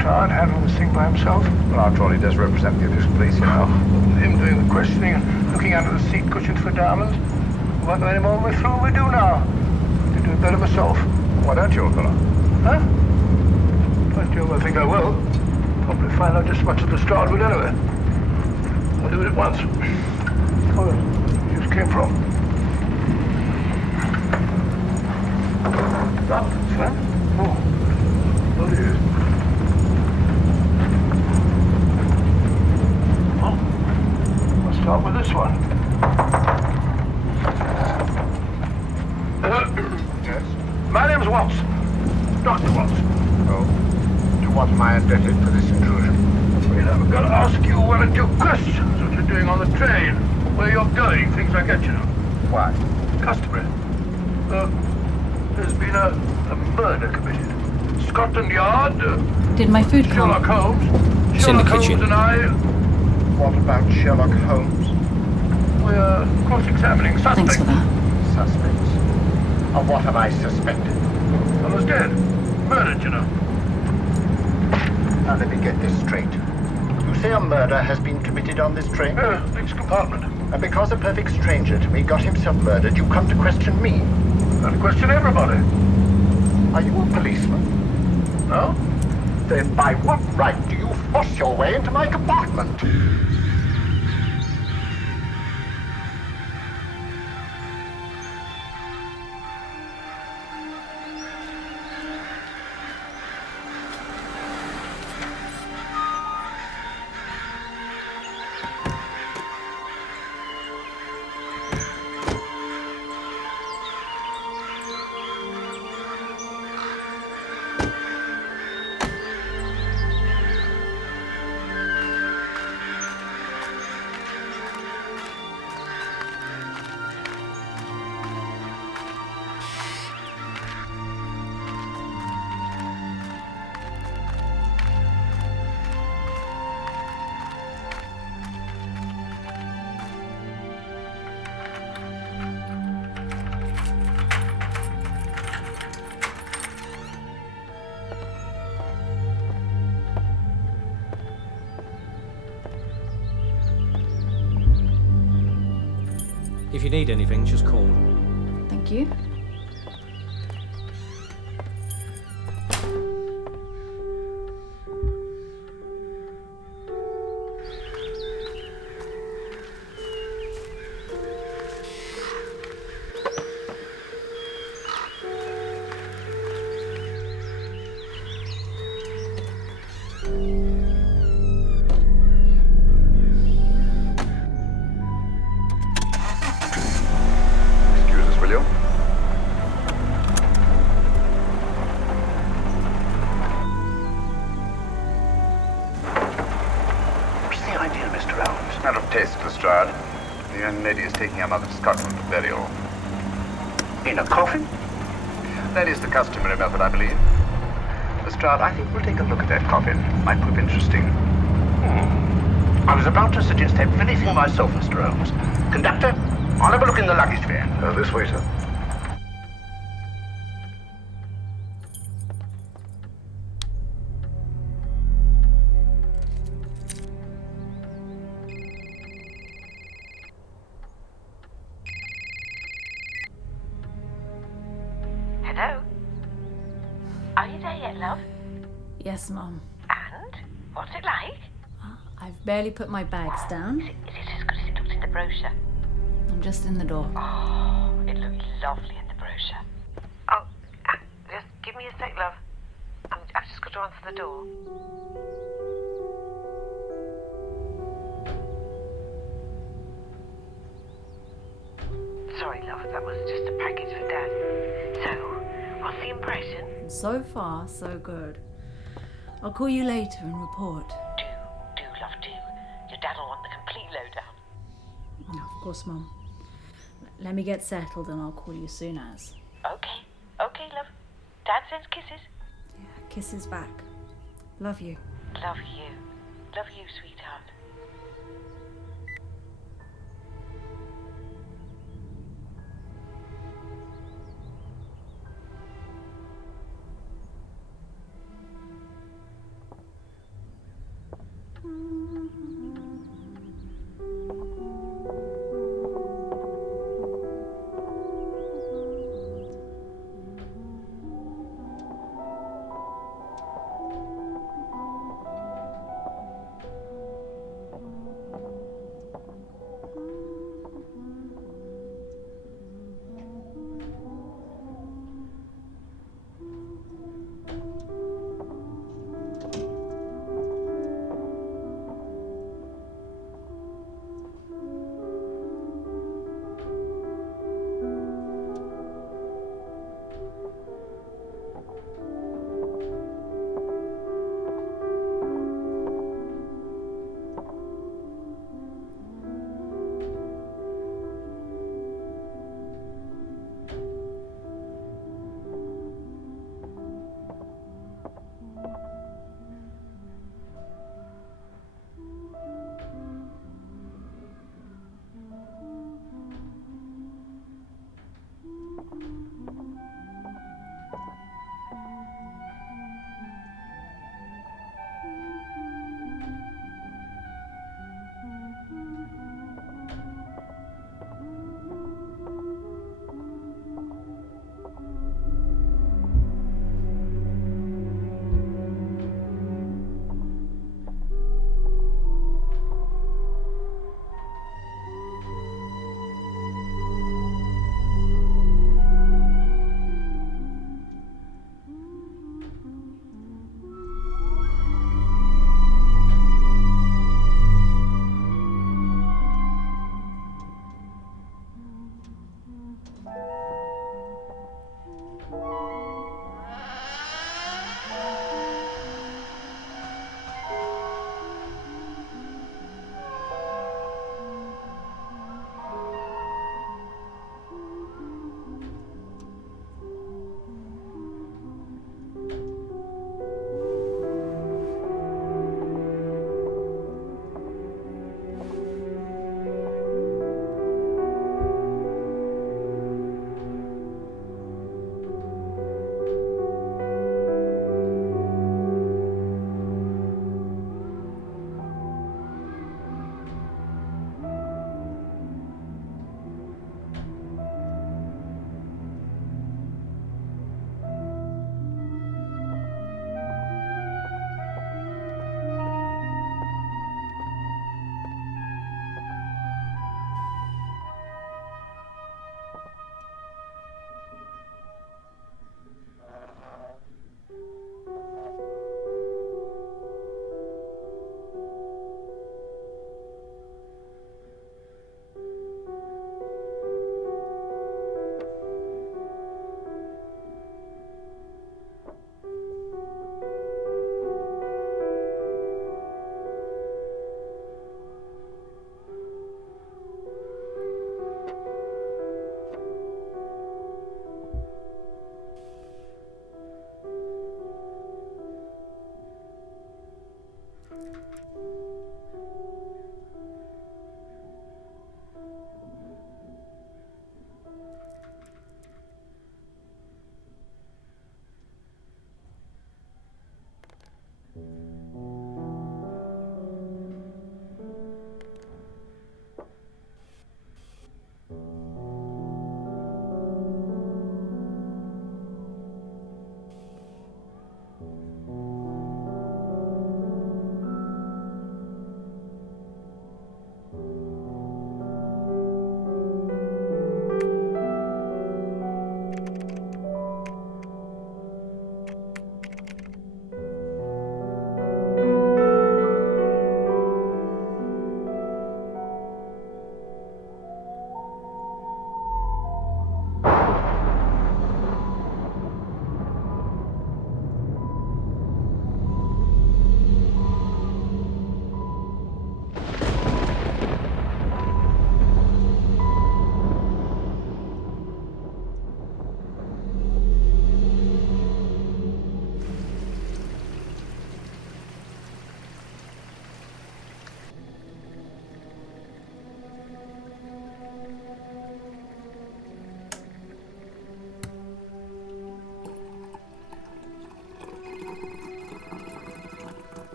Lestrade handling this thing by himself? Well, after all, he does represent the official police, you know. Him doing the questioning and looking under the seat cushions for diamonds. We won't know any more when we're through. We do now. I could do it better myself. Why don't you, old fellow? Huh? Don't you? I think I will. Probably find out just as much as Lestrade will anyway. I'll do it at once. Oh, where you came from? Stop, son. Oh. What is it? Oh. I'll start with this one. Yes? My name's Watson. Dr. Watson. Oh. To what am I indebted for this intrusion? Well, I've got to ask you one or two questions. What you're doing on the train, where you're going, things like that, you know. Why? Customary. There's been a murder committed. Scotland Yard. Did my food come? Sherlock Holmes. It's in the Sherlock kitchen. Holmes and I. What about Sherlock Holmes? We're cross-examining suspects. Thanks for that. Suspects? Of what am I suspected? Fellow's dead. Murdered, you know. Now let me get this straight. You say a murder has been committed on this train? Next compartment. And because a perfect stranger to me got himself murdered, you come to question me? Got to question everybody. Are you a policeman? No? Then by what right do you force your way into my compartment? If you need anything, just call. Thank you. The young lady is taking her mother to Scotland for burial. In a coffin? That is the customary method, I believe. Lestrade, I think we'll take a look at that coffin. Might prove interesting. I was about to suggest that very thing myself, Mr. Holmes. Conductor, I'll have a look in the luggage van. This way, sir. Hello? Are you there yet, love? Yes, Mum. And? What's it like? I've barely put my bags down. Is it as good as it looks in the brochure? I'm just in the door. Oh, it looks lovely in the brochure. Oh, just give me a sec, love. I've just got to answer the door. Sorry, love, that was just a package for Dad. So, what's the impression? So far, so good. I'll call you later and report. Do, love, do. Your dad will want the complete lowdown. Of course, Mum. Let me get settled and I'll call you soon as. Okay, love. Dad sends kisses. Yeah, kisses back. Love you. Love you. Love you, sweetheart.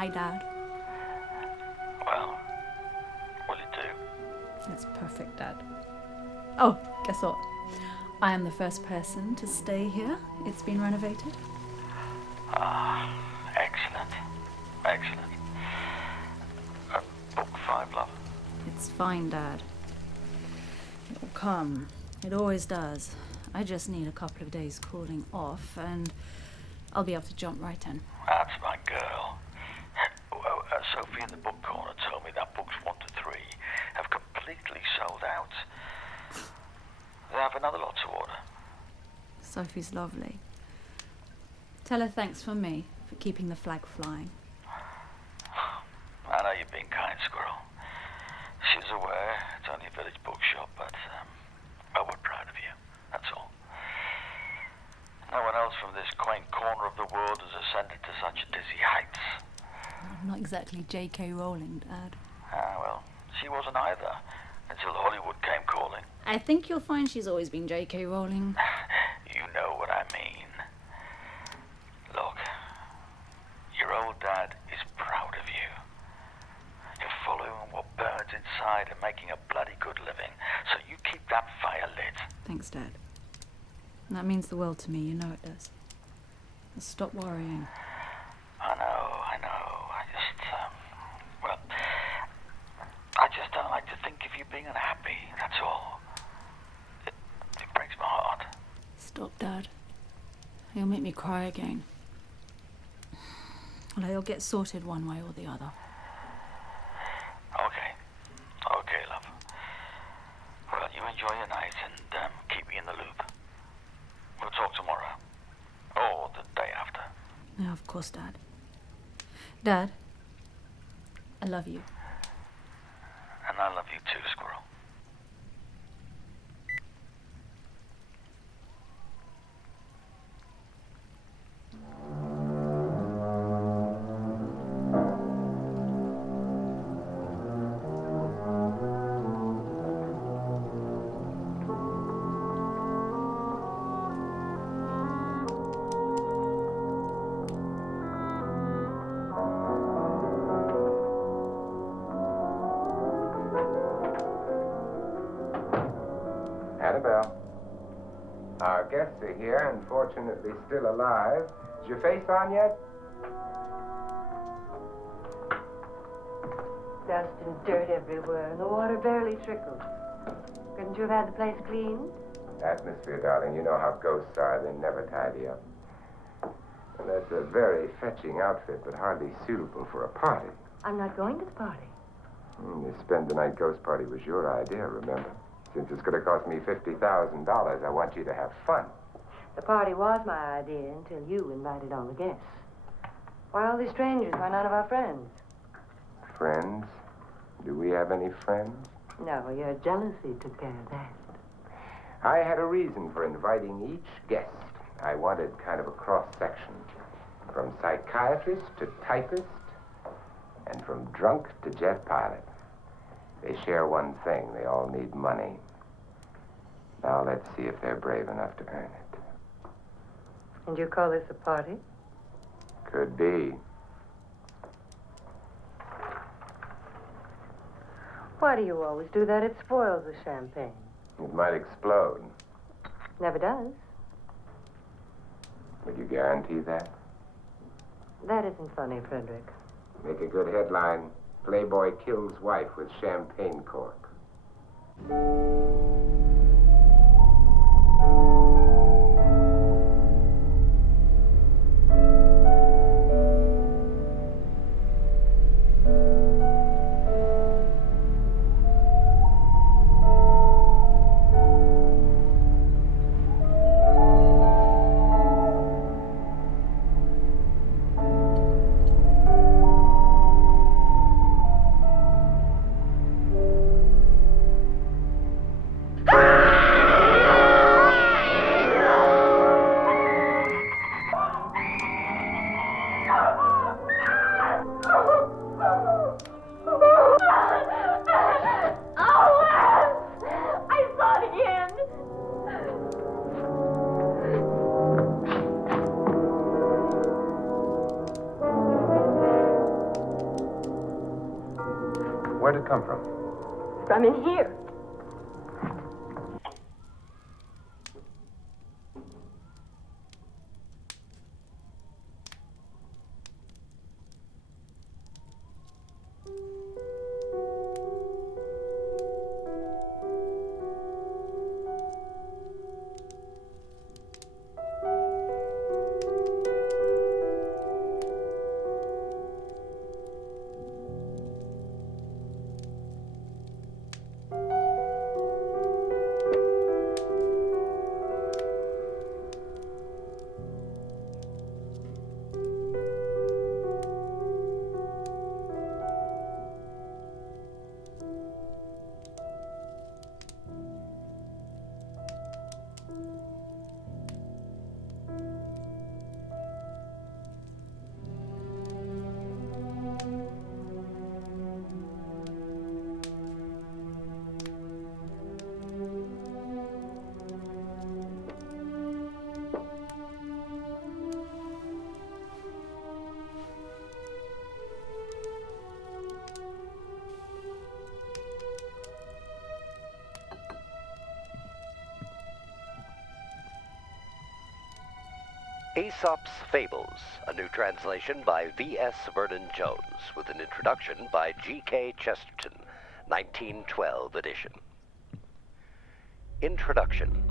Hi, Dad. Well, will you do? It's perfect, Dad. Oh, guess what? I am the first person to stay here. It's been renovated. Ah, excellent. Excellent. Book 5, love. It's fine, Dad. It'll come. It always does. I just need a couple of days cooling off, and I'll be able to jump right in. That's my girl. Sophie in the book corner told me that books 1 to 3 have completely sold out. They have another lot to order. Sophie's lovely. Tell her thanks from me for keeping the flag flying. I know you're being kind, Squirrel. She's aware it's only a village bookshop, but we're proud of you. That's all. No one else from this quaint corner of the world has ascended to such dizzy heights. I'm not exactly J.K. Rowling, Dad. Well, she wasn't either, until Hollywood came calling. I think you'll find she's always been J.K. Rowling. You know what I mean. Look, your old dad is proud of you. You're following what burns inside and making a bloody good living, so you keep that fire lit. Thanks, Dad. That means the world to me, you know it does. Now stop worrying. I know. I just don't like to think of you being unhappy, that's all. It breaks my heart. Stop, Dad. You'll make me cry again. Well, it'll get sorted one way or the other. Okay, love. Well, you enjoy your night and keep me in the loop. We'll talk tomorrow. Or the day after. Yeah, of course, Dad. Dad, I love you. And I love you too, Squirrel. Annabelle. Our guests are here, unfortunately still alive. Is your face on yet? Dust and dirt everywhere, and the water barely trickles. Couldn't you have had the place cleaned? Atmosphere, darling. You know how ghosts are. They never tidy up. And that's a very fetching outfit, but hardly suitable for a party. I'm not going to the party. The spend-the-night ghost party was your idea, remember? Since it's going to cost me $50,000, I want you to have fun. The party was my idea until you invited all the guests. Why all these strangers? Why none of our friends? Friends? Do we have any friends? No, your jealousy took care of that. I had a reason for inviting each guest. I wanted kind of a cross-section. From psychiatrist to typist, and from drunk to jet pilot. They share one thing. They all need money. Now let's see if they're brave enough to earn it. And you call this a party? Could be. Why do you always do that? It spoils the champagne. It might explode. Never does. Would you guarantee that? That isn't funny, Frederick. Make a good headline. Playboy kills wife with champagne cork. Where'd it come from? From in here. Aesop's Fables, a new translation by V.S. Vernon Jones, with an introduction by G.K. Chesterton, 1912 edition. Introduction.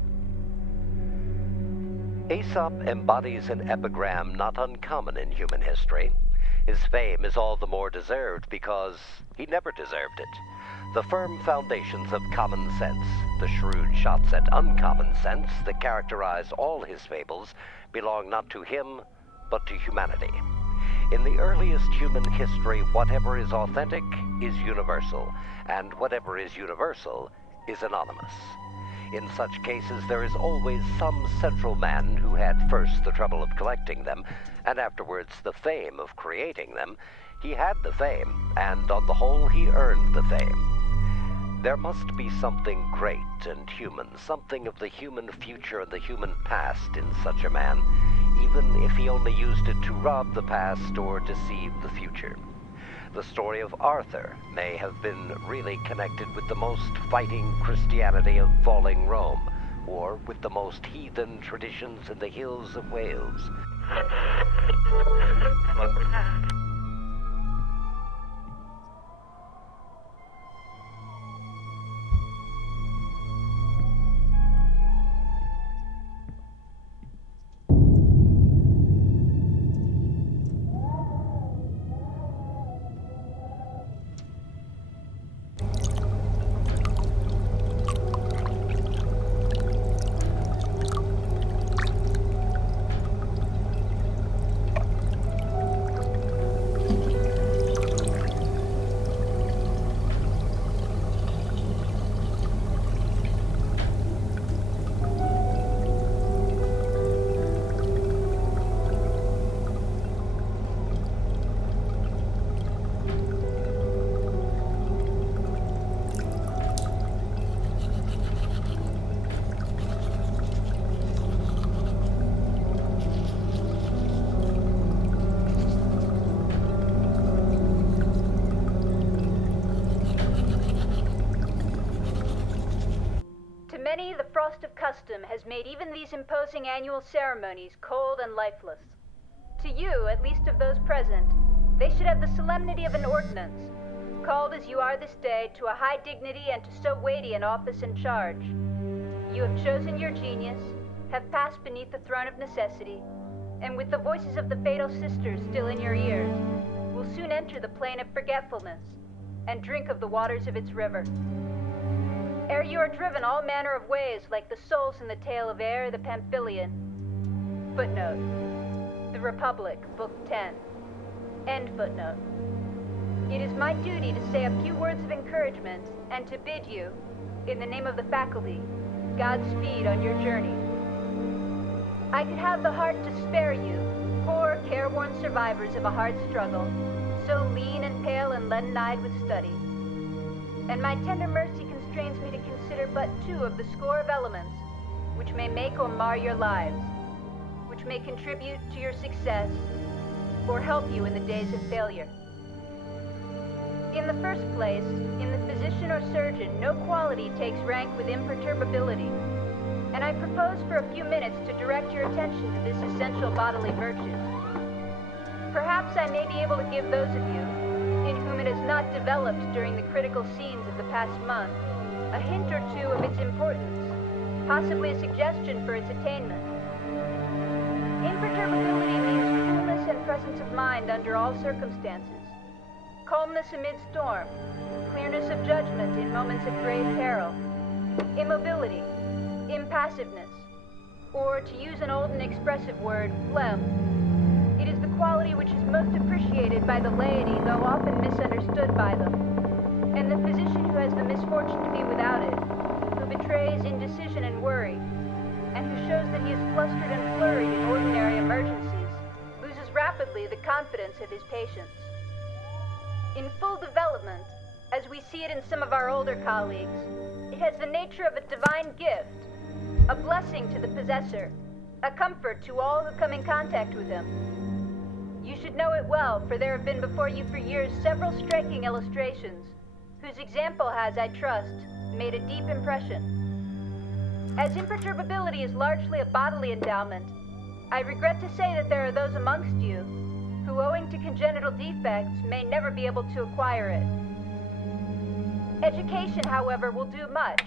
Aesop embodies an epigram not uncommon in human history. His fame is all the more deserved because he never deserved it. The firm foundations of common sense, the shrewd shots at uncommon sense that characterize all his fables, belong not to him, but to humanity. In the earliest human history, whatever is authentic is universal, and whatever is universal is anonymous. In such cases, there is always some central man who had first the trouble of collecting them, and afterwards the fame of creating them. He had the fame, and on the whole he earned the fame. There must be something great and human, something of the human future and the human past in such a man, even if he only used it to rob the past or deceive the future. The story of Arthur may have been really connected with the most fighting Christianity of falling Rome, or with the most heathen traditions in the hills of Wales. Many, the frost of custom has made even these imposing annual ceremonies cold and lifeless. To you, at least of those present, they should have the solemnity of an ordinance, called as you are this day to a high dignity and to so weighty an office and charge. You have chosen your genius, have passed beneath the throne of necessity, and with the voices of the fatal sisters still in your ears, will soon enter the plain of forgetfulness, and drink of the waters of its river. Ere you are driven all manner of ways, like the souls in the tale of Air the Pamphylian. Footnote. The Republic, Book 10. End footnote. It is my duty to say a few words of encouragement, and to bid you, in the name of the faculty, Godspeed on your journey. I could have the heart to spare you, poor, careworn survivors of a hard struggle, so lean and pale and leaden-eyed with study. And my tender mercy constrains me to consider but two of the score of elements which may make or mar your lives, which may contribute to your success or help you in the days of failure. In the first place, in the physician or surgeon, no quality takes rank with imperturbability. And I propose for a few minutes to direct your attention to this essential bodily virtue. Perhaps I may be able to give those of you, in whom it has not developed during the critical scenes of the past month, a hint or two of its importance, possibly a suggestion for its attainment. Imperturbability means coolness and presence of mind under all circumstances, calmness amid storm, clearness of judgment in moments of grave peril, immobility, impassiveness, or, to use an old and expressive word, phlegm. It is the quality which is most appreciated by the laity, though often misunderstood by them. And the physician who has the misfortune to be without it, who betrays indecision and worry, and who shows that he is flustered and flurried in ordinary emergencies, loses rapidly the confidence of his patients. In full development, as we see it in some of our older colleagues, it has the nature of a divine gift, a blessing to the possessor, a comfort to all who come in contact with him. You should know it well, for there have been before you for years several striking illustrations, whose example has, I trust, made a deep impression. As imperturbability is largely a bodily endowment, I regret to say that there are those amongst you who, owing to congenital defects, may never be able to acquire it. Education, however, will do much.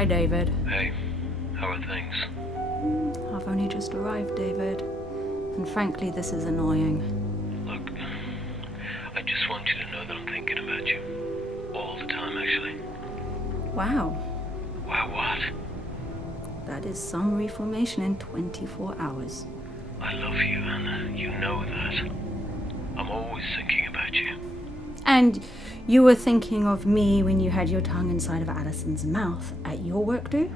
Hi, David. Hey, how are things? I've only just arrived, David. And frankly, this is annoying. Look, I just want you to know that I'm thinking about you. All the time, actually. Wow. Wow, what? That is some reformation in 24 hours. I love you, Anna. You know that. I'm always thinking about you. And you were thinking of me when you had your tongue inside of Addison's mouth at your work, do?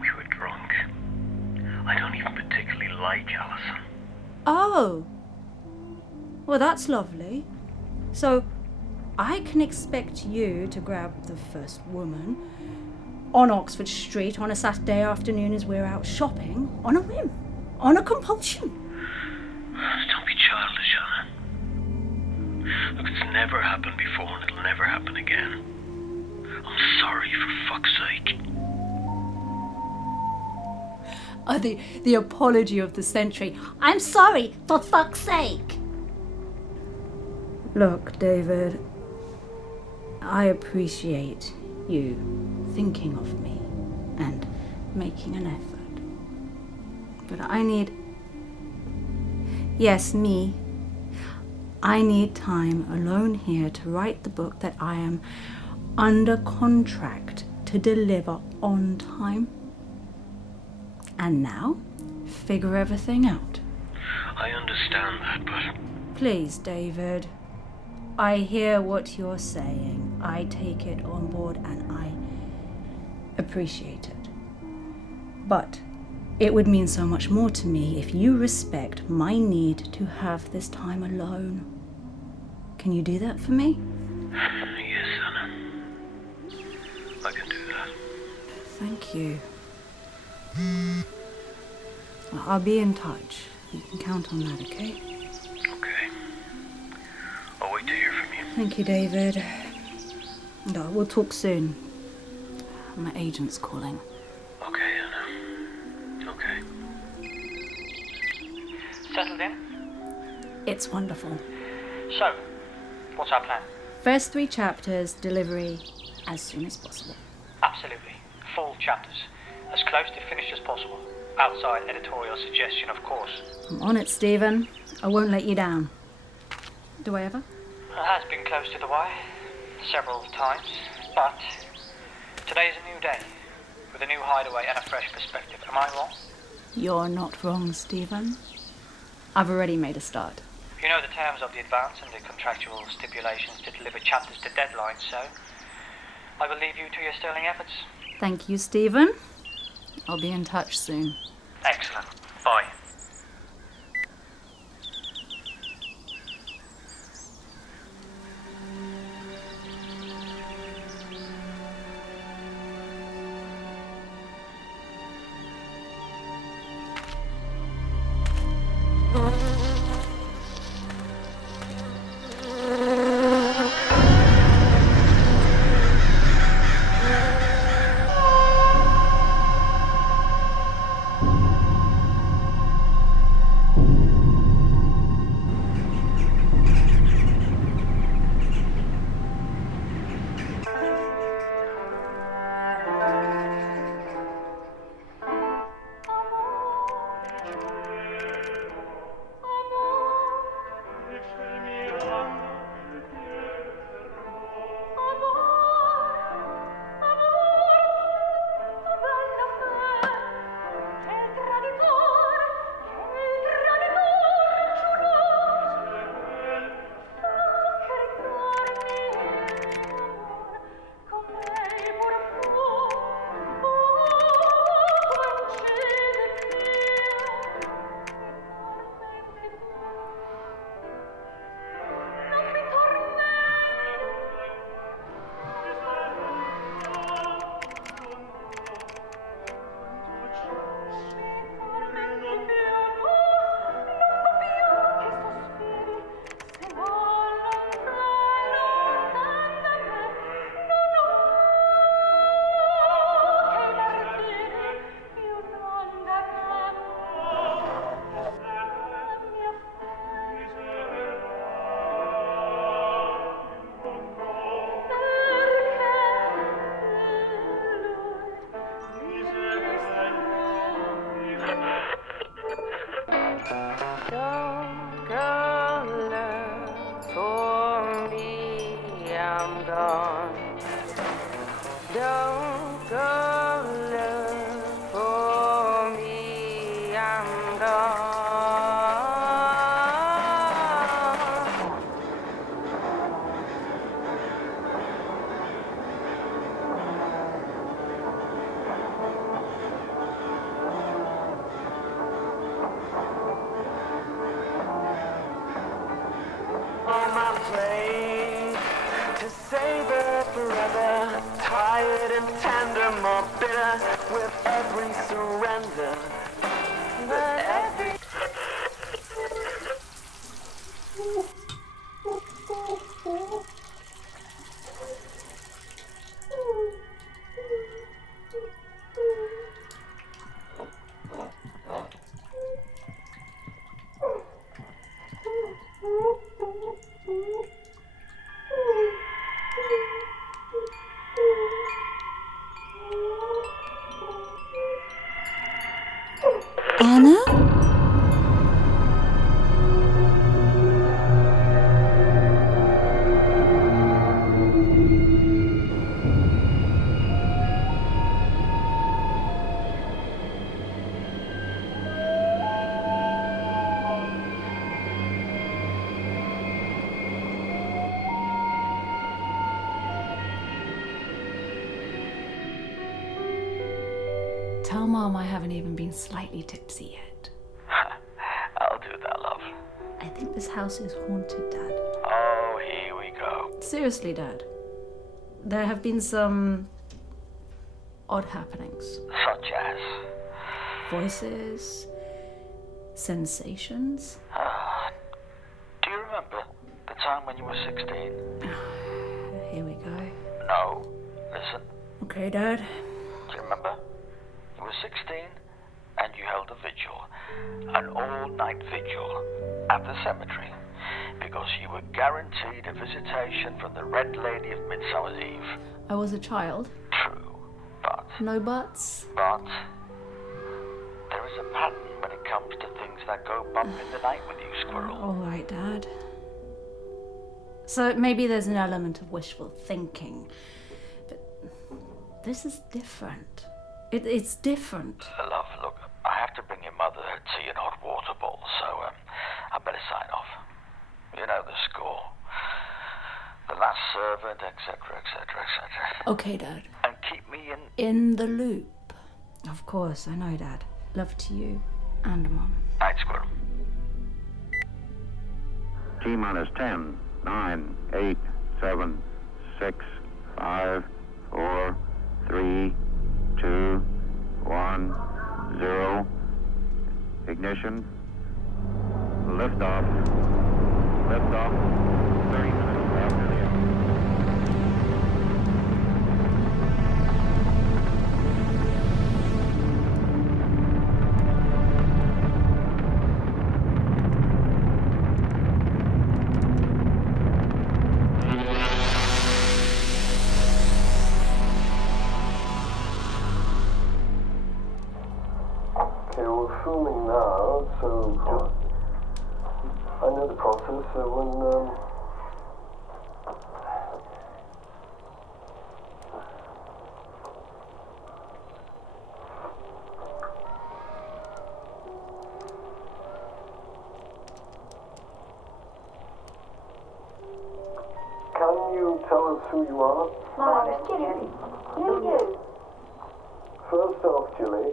We were drunk. I don't even particularly like Allison. Oh. Well, that's lovely. So I can expect you to grab the first woman on Oxford Street on a Saturday afternoon as we're out shopping on a whim, on a compulsion. Don't be childish, Anna. Look, it's never happened before and it'll never happen again. I'm sorry, for fuck's sake. Oh, the apology of the century. I'm sorry, for fuck's sake. Look, David, I appreciate you thinking of me and making an effort. But I need... Yes, me. I need time alone here to write the book that I am under contract to deliver on time. And now, figure everything out. I understand that, but... Please, David. I hear what you're saying. I take it on board and I appreciate it. But it would mean so much more to me if you respect my need to have this time alone. Can you do that for me? Yes, Anna. I can do that. Thank you. I'll be in touch. You can count on that, okay? Okay. I'll wait to hear from you. Thank you, David. And we'll talk soon. My agent's calling. Okay, Anna. Okay. Settled in? It's wonderful. So, what's our plan? First 3 chapters, delivery as soon as possible. Absolutely. Full chapters. As close to finished as possible. Outside editorial suggestion, of course. I'm on it, Stephen. I won't let you down. Do I ever? It has been close to the wire. Several times. But today's a new day. With a new hideaway and a fresh perspective. Am I wrong? You're not wrong, Stephen. I've already made a start. You know the terms of the advance and the contractual stipulations to deliver chapters to deadline, so I will leave you to your sterling efforts. Thank you, Stephen. I'll be in touch soon. Excellent. Bye. tender, more bitter with every surrender. With every... Anna? Tell Mom I haven't even been slightly tipsy yet. I'll do that, love. I think this house is haunted, Dad. Oh, here we go. Seriously, Dad. There have been some odd happenings. Such as? Voices, sensations. Do you remember the time when you were 16? Here we go. No. Listen. Okay, Dad. Do you remember? You were 16 and you held a vigil, an all-night vigil, at the cemetery, because you were guaranteed a visitation from the Red Lady of Midsummer's Eve. I was a child. True, but... No buts. But there is a pattern when it comes to things that go bump in the night with you, Squirrel. All right, Dad. So maybe there's an element of wishful thinking, but this is different. It's different. Love, look, I have to bring your mother her tea and hot water bowl, so I better sign off. You know the score. The last servant, etc., etc., etc. Okay, Dad. And keep me in the loop. Of course, I know, Dad. Love to you and Mom. Night, Squirrel. T-minus 10, 9, 8, 7, 6, 5, 4, 3, 2, 1, 0. Ignition. Liftoff. Liftoff. 30 minutes after the filming now, so just, I know the process, so when, can you tell us who you are? My name's Julie. Who are you? First off, Julie,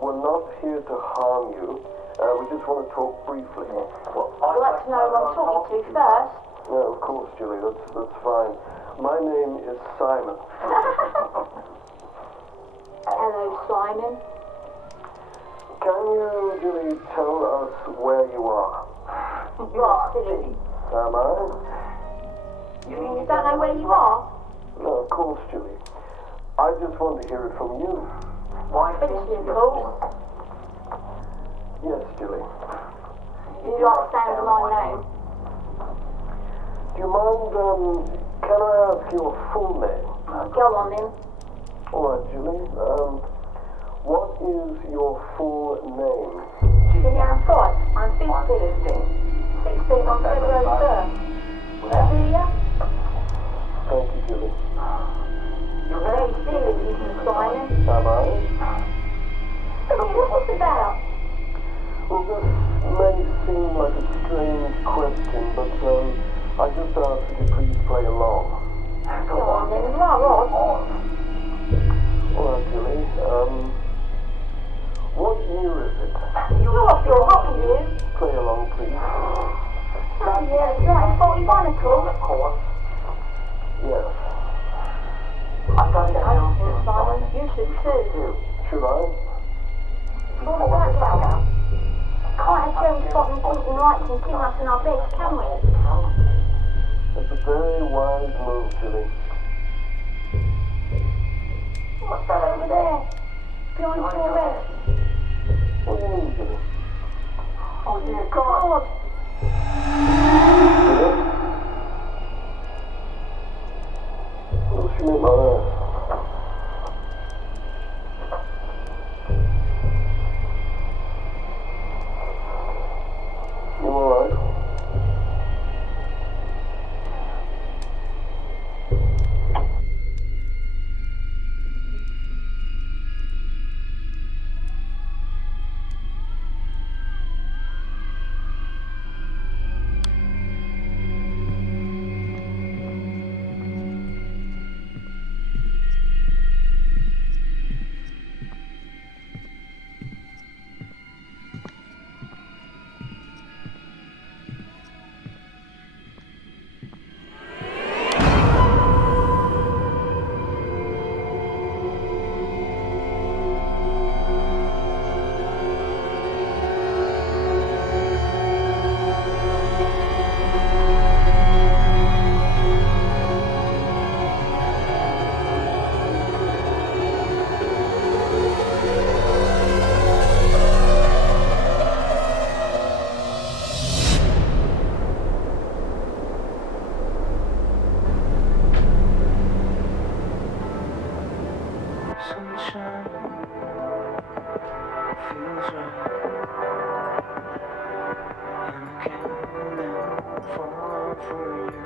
we're not here to harm you. We just want to talk briefly. I'd like to know who I'm talking to first. No, of course, Julie, that's fine. My name is Simon. Hello, Simon. Can you, Julie, tell us where you are? Right, silly. Am I? You mean you don't know where you are? No, of course, Julie. I just want to hear it from you. Why, Figgis, of course. Yes, Julie. You like the sound of my name? Do you mind, can I ask your full name? Go on then. All right, Julie. What is your full name? Julie Ann Price. I'm 15. 16 on February 1st. Will that be you? Thank you, Julie. You're very serious, Mr. Simon. Am I? What's this about? Well, this may seem like a strange question, but I just ask that you please play along. Go on then, you are odd. All right, Julie. What year is it? You're off your hockey, you. Play along, please. Bloody hell, it's 1941, of course. Yes. I've got it. John. You should too. Should I? Before the blackout. Can't have Jeremy spotting pointing lights and keep us in our beds, can we? That's a very wise move, Tilly. What's that over there? Behind your red. What do you mean, Tilly? Oh dear God. What does she mean by that? You alright? Sunshine feels right, and I can't help falling for you.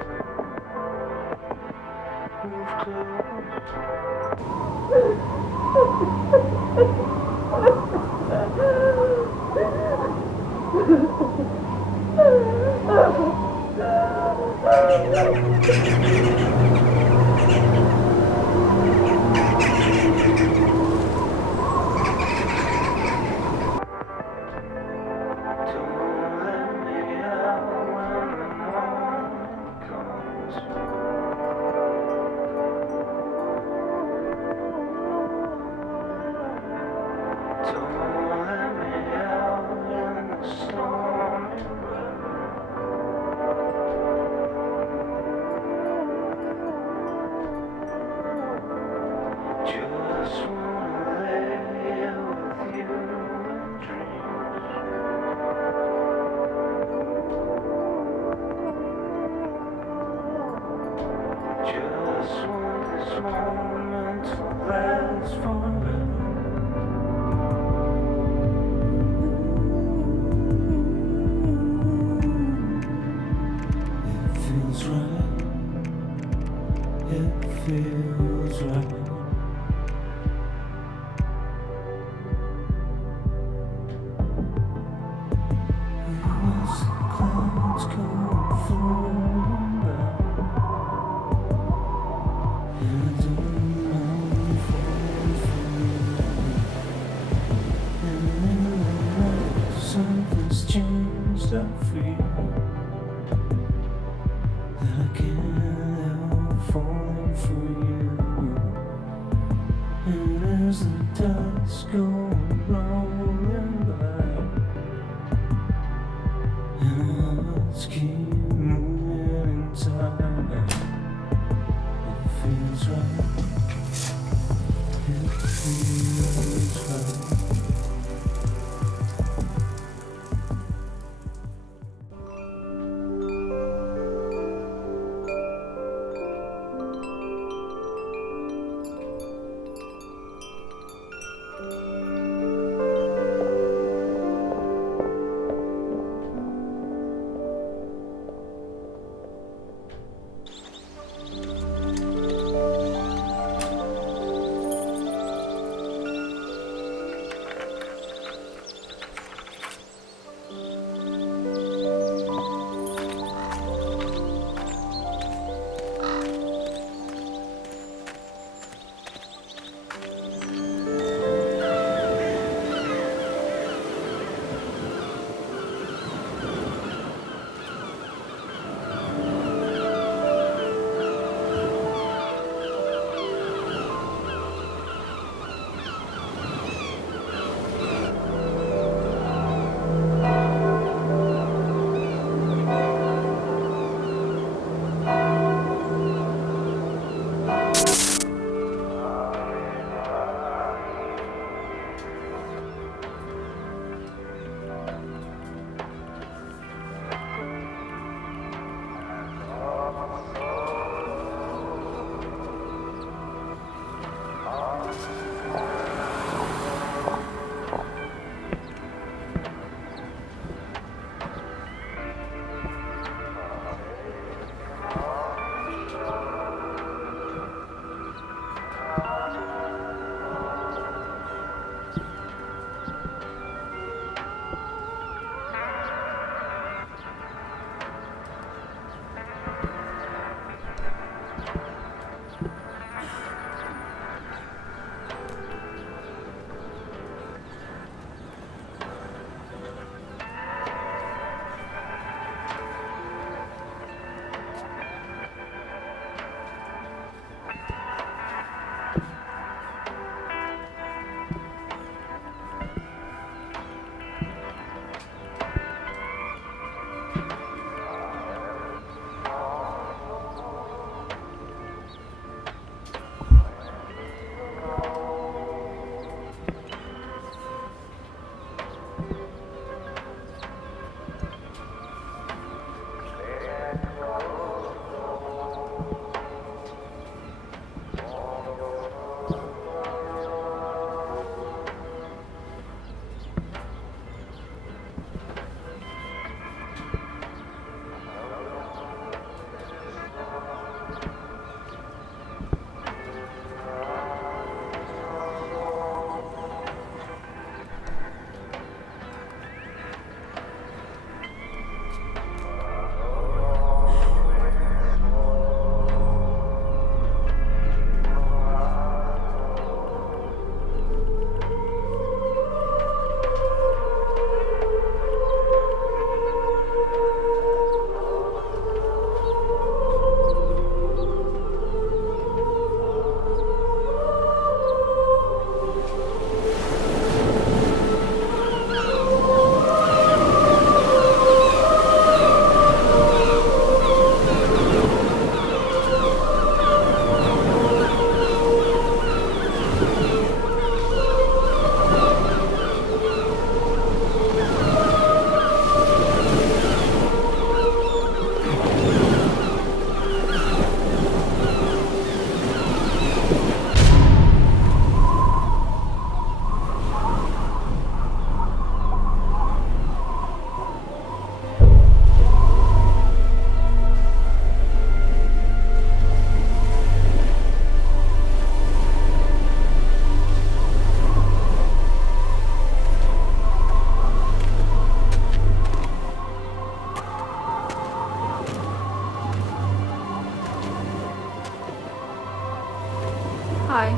Hi.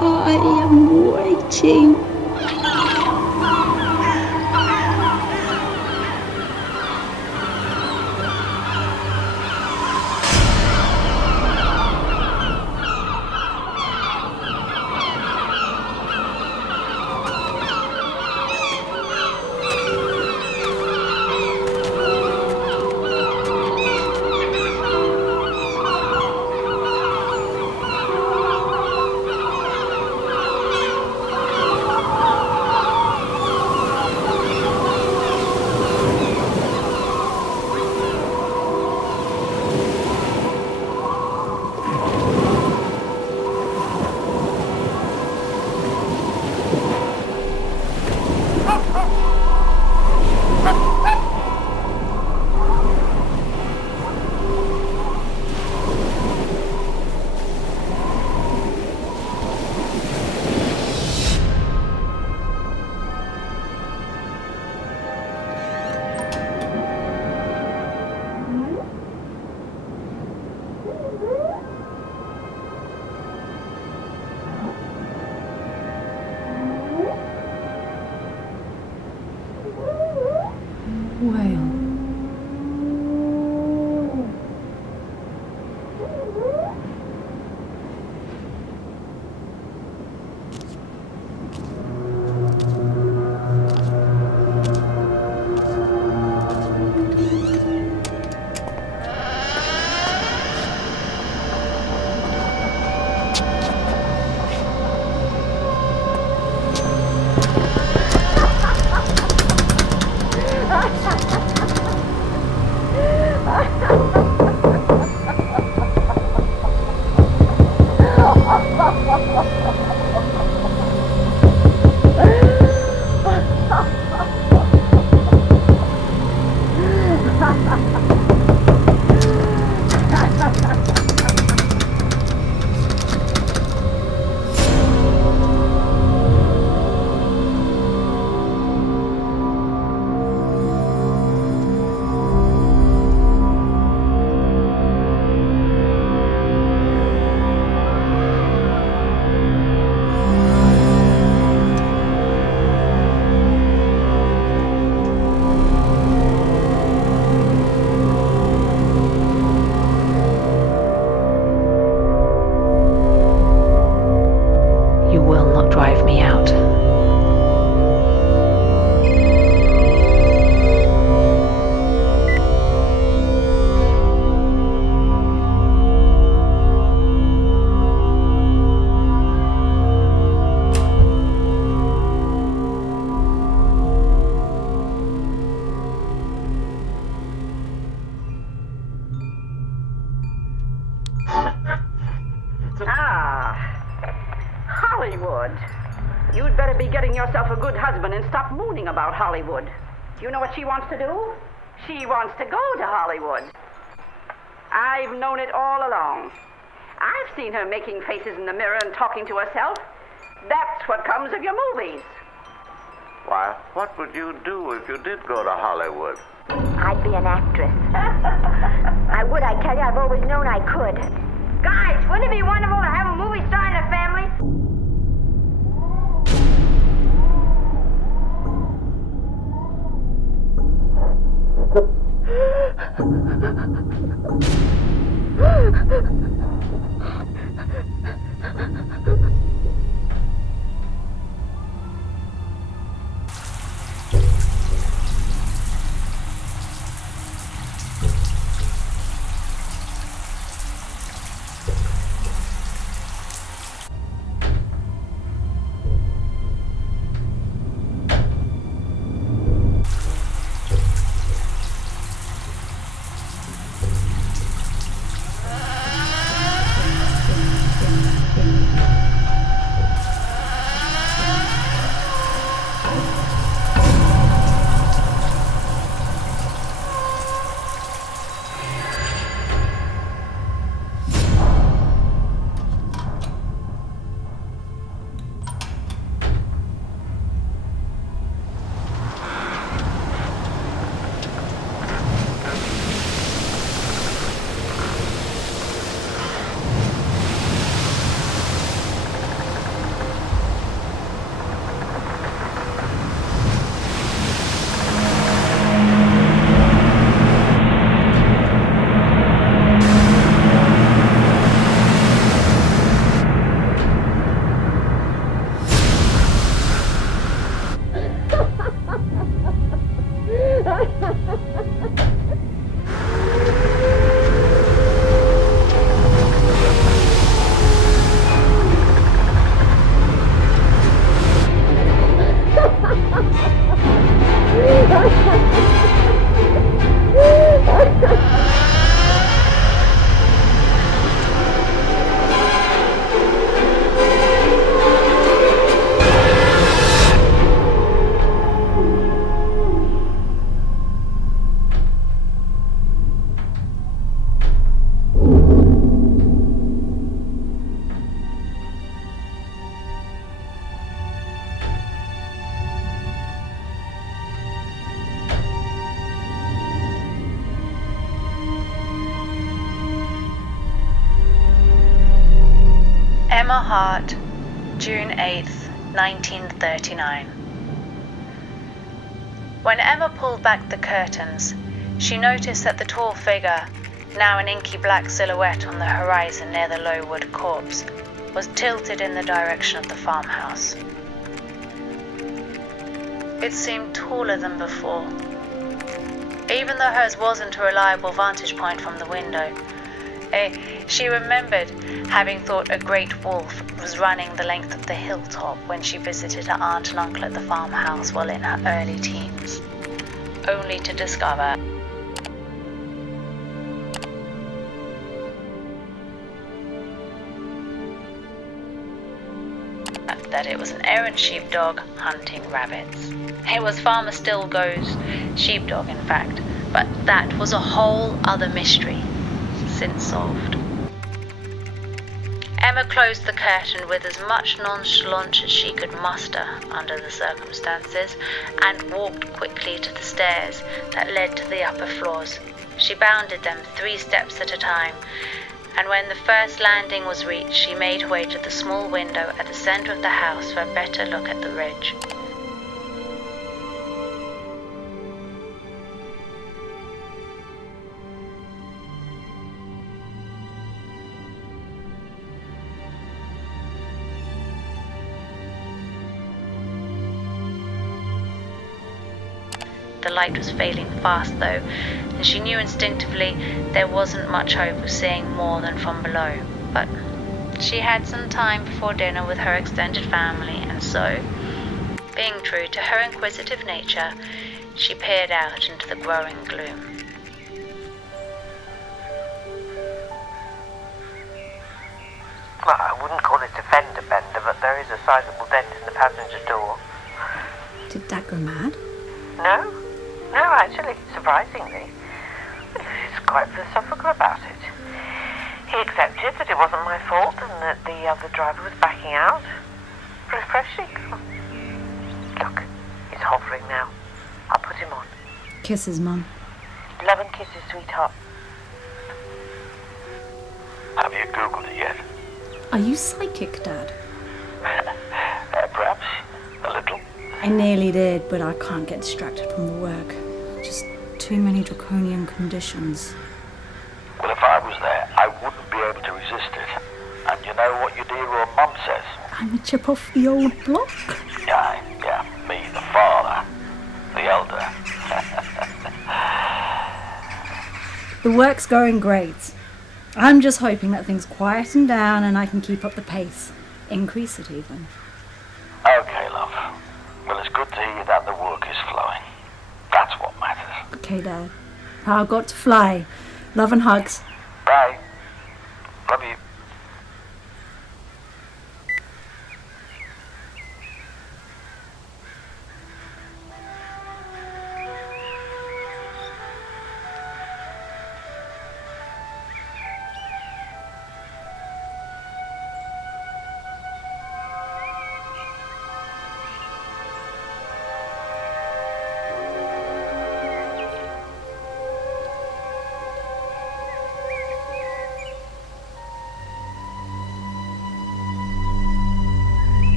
I am waiting. Hollywood. You'd better be getting yourself a good husband and stop mooning about Hollywood. You know what she wants to do? She wants to go to Hollywood. I've known it all along. I've seen her making faces in the mirror and talking to herself. That's what comes of your movies. Why, what would you do if you did go to Hollywood? I'd be an actress. I would, I tell you. I've always known I could. Guys, wouldn't it be wonderful to have a movie star in the family? Emma Hart, June 8th, 1939. When Emma pulled back the curtains, she noticed that the tall figure, now an inky black silhouette on the horizon near the low wood corpse, was tilted in the direction of the farmhouse. It seemed taller than before, even though hers wasn't a reliable vantage point from the window. She remembered having thought a great wolf was running the length of the hilltop when she visited her aunt and uncle at the farmhouse while in her early teens, only to discover that it was an errant sheepdog hunting rabbits. It was Farmer Stilgo's sheepdog, in fact, but that was a whole other mystery, since solved. Emma closed the curtain with as much nonchalance as she could muster under the circumstances and walked quickly to the stairs that led to the upper floors. She bounded them 3 steps at a time, and when the first landing was reached, she made her way to the small window at the center of the house for a better look at the ridge. The light was failing fast, though, and she knew instinctively there wasn't much hope of seeing more than from below. But she had some time before dinner with her extended family, and so, being true to her inquisitive nature, she peered out into the growing gloom. Well, I wouldn't call it a fender bender, but there is a sizable dent in the passenger door. Did Dad go mad? No, actually, surprisingly. He's quite philosophical about it. He accepted that it wasn't my fault and that the other driver was backing out. Refreshing. Look, he's hovering now. I'll put him on. Kisses, Mum. Love and kisses, sweetheart. Have you Googled it yet? Are you psychic, Dad? Perhaps. A little. I nearly did, but I can't get distracted from the work. Just too many draconian conditions. Well, if I was there, I wouldn't be able to resist it. And you know what your dear old mum says? I'm a chip off the old block. Yeah, me, the father, the elder. The work's going great. I'm just hoping that things quieten down and I can keep up the pace. Increase it even. Okay, love. Well, it's good to hear that the work is flowing. That's what matters. Okay, Dad. I've got to fly. Love and hugs. Bye. Love you.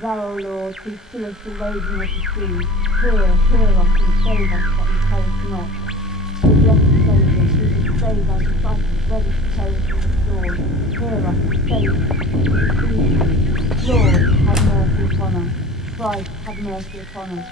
Thou, O Lord, who stillest the raging of the sea, hear us and save us that we perish not. O blessed Saviour, who did save our disciples ready to perish in the storm, hear us and save us. Please, Lord, have mercy upon us. Christ, have mercy upon us.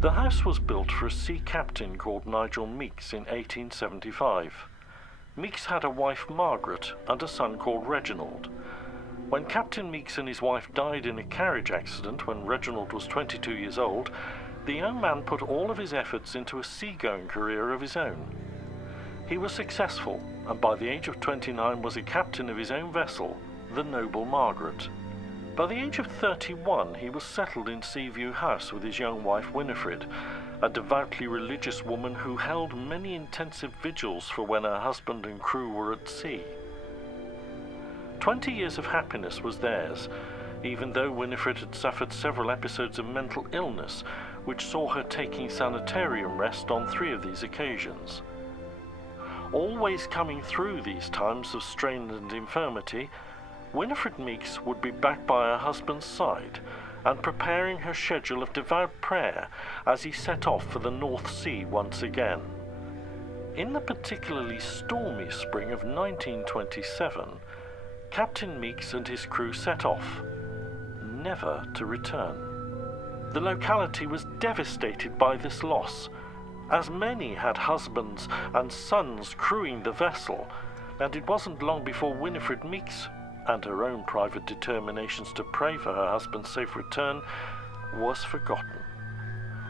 The house was built for a sea captain called Nigel Meeks in 1875. Meeks had a wife, Margaret, and a son called Reginald. When Captain Meeks and his wife died in a carriage accident when Reginald was 22 years old, the young man put all of his efforts into a seagoing career of his own. He was successful, and by the age of 29 was a captain of his own vessel, the Noble Margaret. By the age of 31, he was settled in Seaview House with his young wife Winifred, a devoutly religious woman who held many intensive vigils for when her husband and crew were at sea. 20 years of happiness was theirs, even though Winifred had suffered several episodes of mental illness, which saw her taking sanitarium rest on 3 of these occasions. Always coming through these times of strain and infirmity, Winifred Meeks would be back by her husband's side and preparing her schedule of devout prayer as he set off for the North Sea once again. In the particularly stormy spring of 1927, Captain Meeks and his crew set off, never to return. The locality was devastated by this loss, as many had husbands and sons crewing the vessel, and it wasn't long before Winifred Meeks, and her own private determinations to pray for her husband's safe return, was forgotten.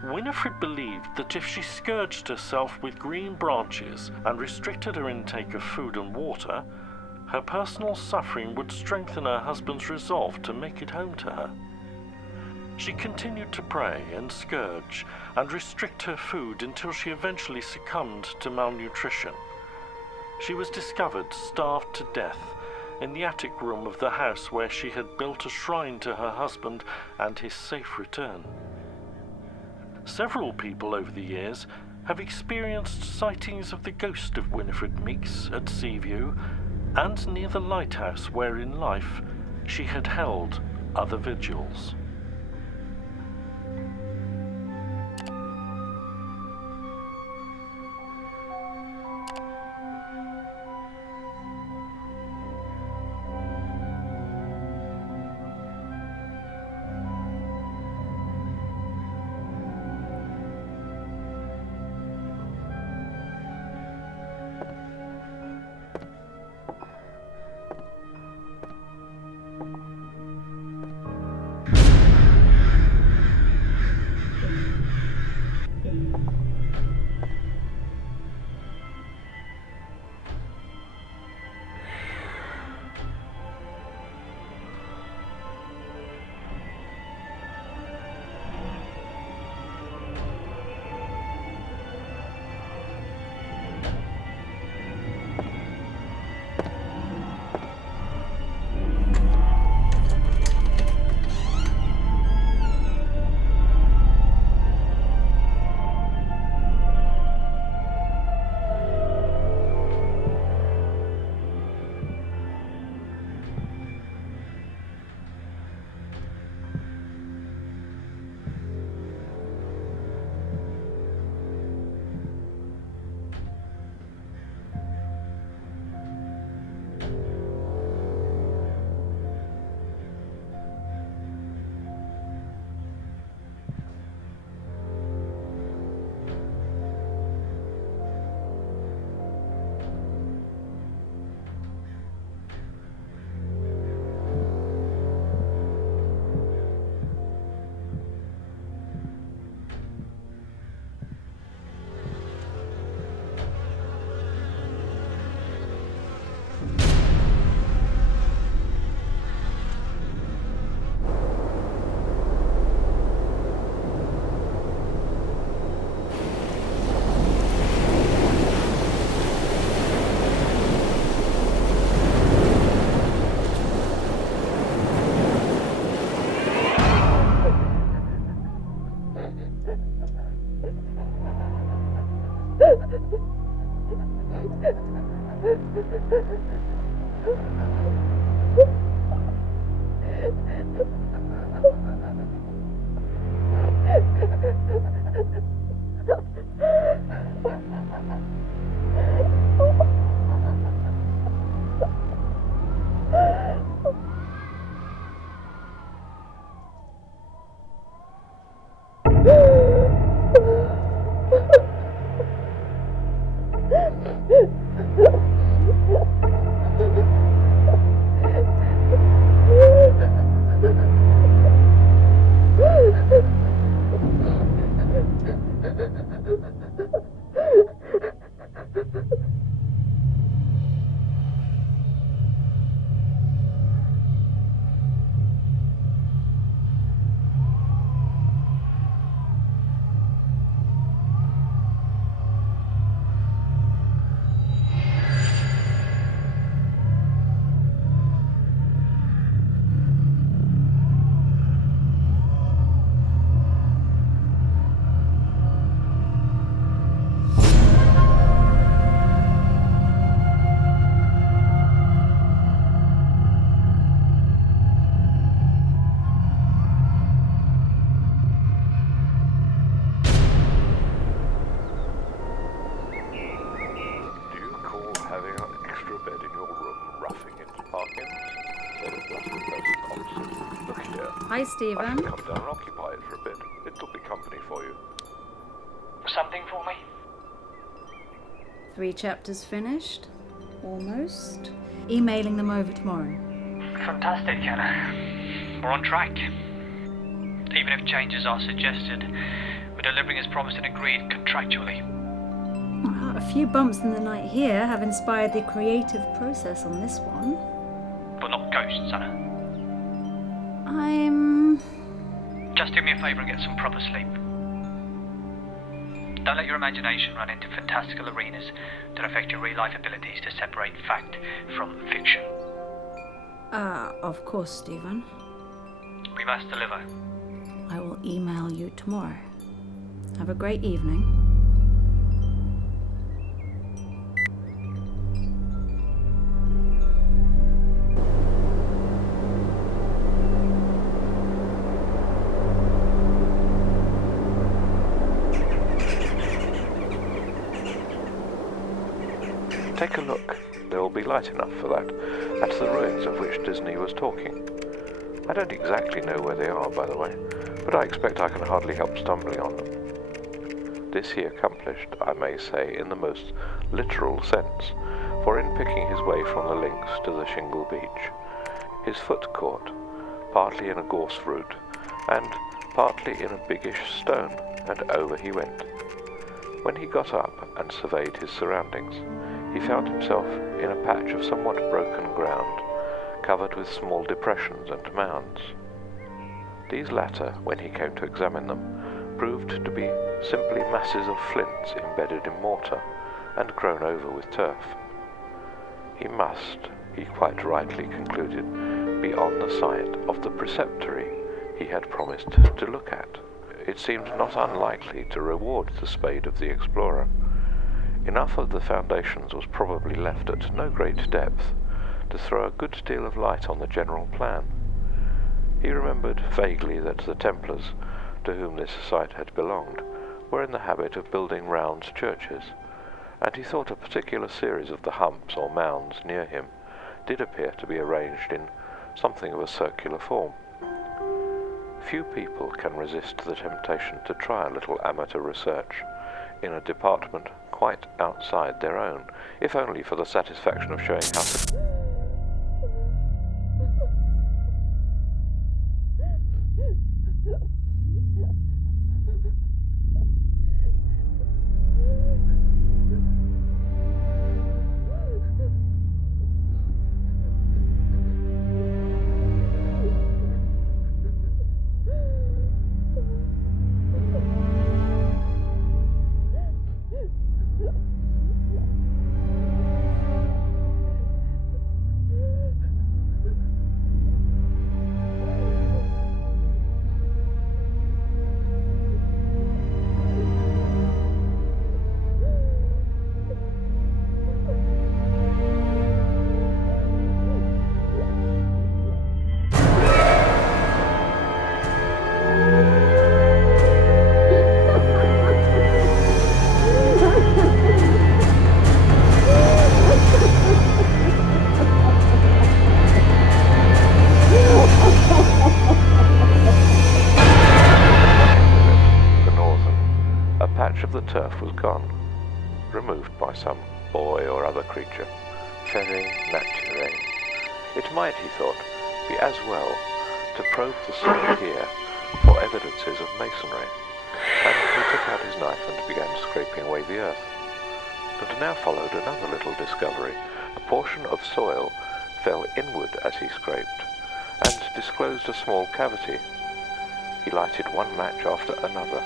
Winifred believed that if she scourged herself with green branches and restricted her intake of food and water, her personal suffering would strengthen her husband's resolve to make it home to her. She continued to pray and scourge and restrict her food until she eventually succumbed to malnutrition. She was discovered starved to death in the attic room of the house where she had built a shrine to her husband and his safe return. Several people over the years have experienced sightings of the ghost of Winifred Meeks at Seaview and near the lighthouse where in life she had held other vigils. Hi, I Stephen. should come down and occupy it for a bit. It'll be company for you. Something for me? 3 chapters finished. Almost. Emailing them over tomorrow. Fantastic, Anna. We're on track. Even if changes are suggested, we're delivering as promised and agreed contractually. A few bumps in the night here have inspired the creative process on this one. But not ghosts, Anna. Just do me a favour and get some proper sleep. Don't let your imagination run into fantastical arenas that affect your real-life abilities to separate fact from fiction. Of course, Stephen. We must deliver. I will email you tomorrow. Have a great evening. Take a look. There will be light enough for that. That's the ruins of which Disney was talking. I don't exactly know where they are, by the way, but I expect I can hardly help stumbling on them. This he accomplished, I may say, in the most literal sense, for in picking his way from the links to the shingle beach, his foot caught, partly in a gorse root, and partly in a biggish stone, and over he went. When he got up and surveyed his surroundings, he found himself in a patch of somewhat broken ground, covered with small depressions and mounds. These latter, when he came to examine them, proved to be simply masses of flints embedded in mortar and grown over with turf. He must, he quite rightly concluded, be on the site of the preceptory he had promised to look at. It seemed not unlikely to reward the spade of the explorer. Enough of the foundations was probably left at no great depth to throw a good deal of light on the general plan. He remembered vaguely that the Templars, to whom this site had belonged, were in the habit of building round churches, and he thought a particular series of the humps or mounds near him did appear to be arranged in something of a circular form. Few people can resist the temptation to try a little amateur research in a department quite outside their own, if only for the satisfaction of showing how the turf was gone, removed by some boy or other creature. Fere nature. It might, he thought, be as well to probe the soil here for evidences of masonry, and he took out his knife and began scraping away the earth. But now followed another little discovery. A portion of soil fell inward as he scraped, and disclosed a small cavity. He lighted one match after another.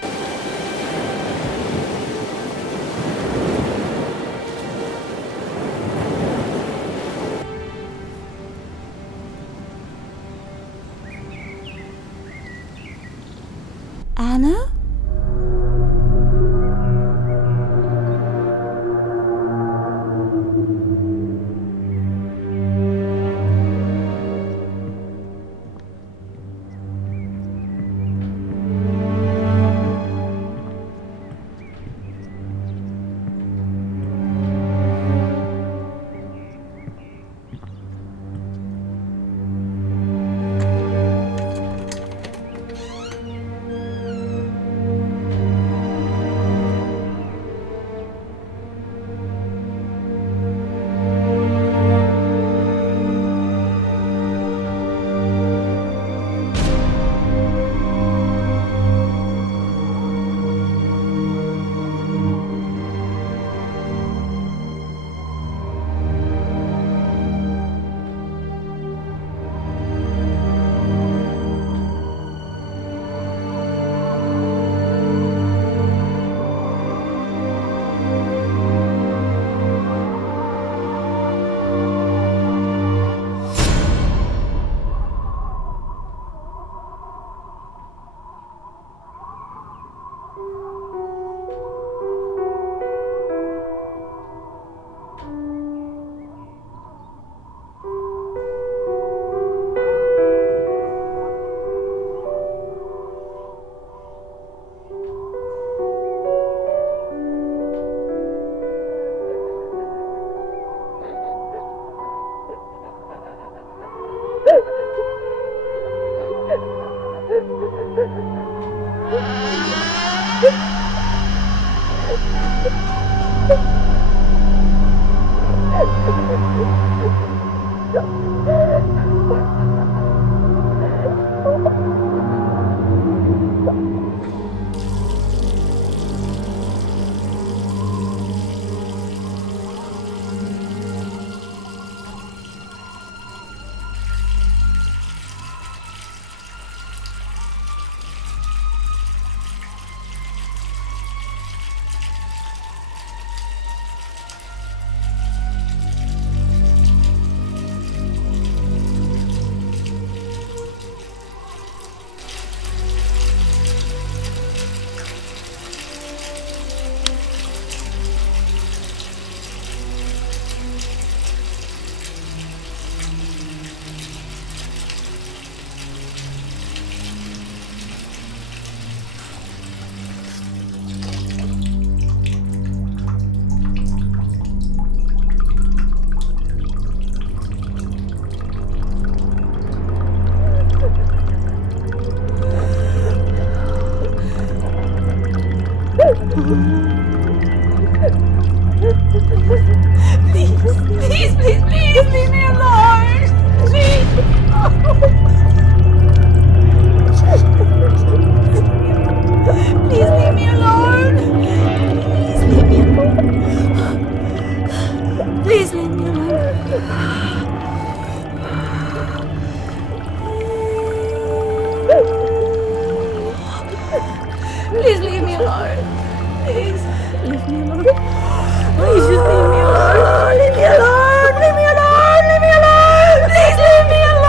Anna? Please, leave me alone! Please! Please leave me alone! Please leave me alone! Please leave me alone! Please leave me alone! Please just leave me alone! Leave me alone! Leave me alone! Leave me alone! Please leave me alone!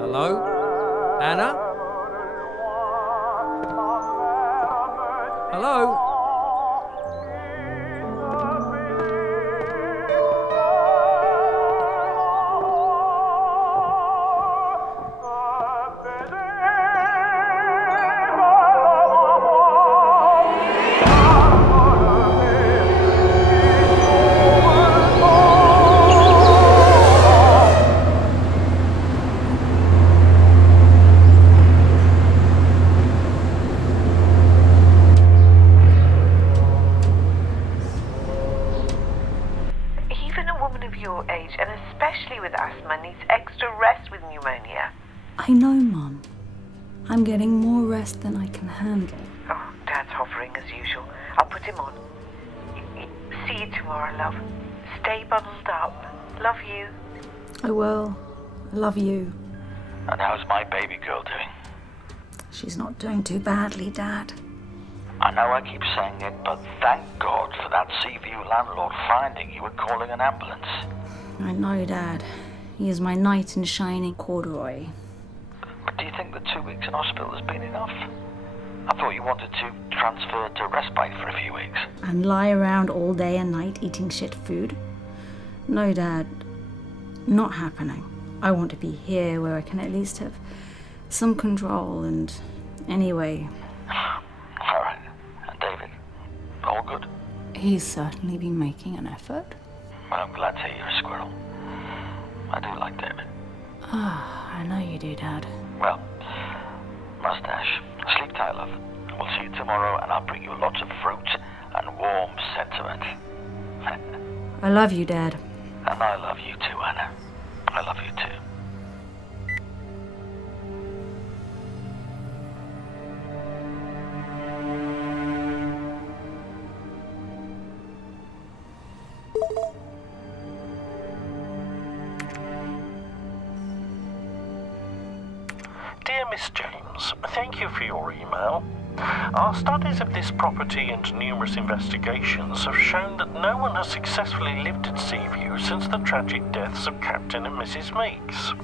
Hello? Anna? Hello? I know, Mum. I'm getting more rest than I can handle. Oh, Dad's hovering as usual. I'll put him on. See you tomorrow, love. Stay bundled up. Love you. I will. I love you. And how's my baby girl doing? She's not doing too badly, Dad. I know I keep saying it, but thank God for that Seaview landlord finding you were calling an ambulance. I know, Dad. He is my knight in shining corduroy. But do you think the 2 weeks in hospital has been enough? I thought you wanted to transfer to respite for a few weeks. And lie around all day and night eating shit food? No, Dad. Not happening. I want to be here where I can at least have some control and... Anyway... Alright. And David? All good? He's certainly been making an effort. Well, I'm glad to hear you're a squirrel. I do like David. Ah, I know you do, Dad. Well, mustache, sleep tight, love. We'll see you tomorrow, and I'll bring you lots of fruit and warm sentiment. I love you, Dad. And I love you too, Anna. I love you too. Dear Miss James, thank you for your email. Our studies of this property and numerous investigations have shown that no one has successfully lived at Seaview since the tragic deaths of Captain and Mrs. Meeks.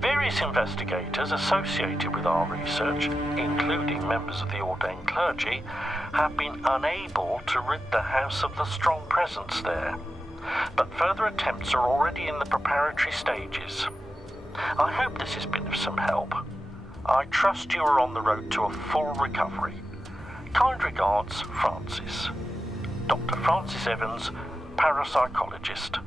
Various investigators associated with our research, including members of the ordained clergy, have been unable to rid the house of the strong presence there, but further attempts are already in the preparatory stages. I hope this has been of some help. I trust you are on the road to a full recovery. Kind regards, Francis. Dr. Francis Evans, parapsychologist.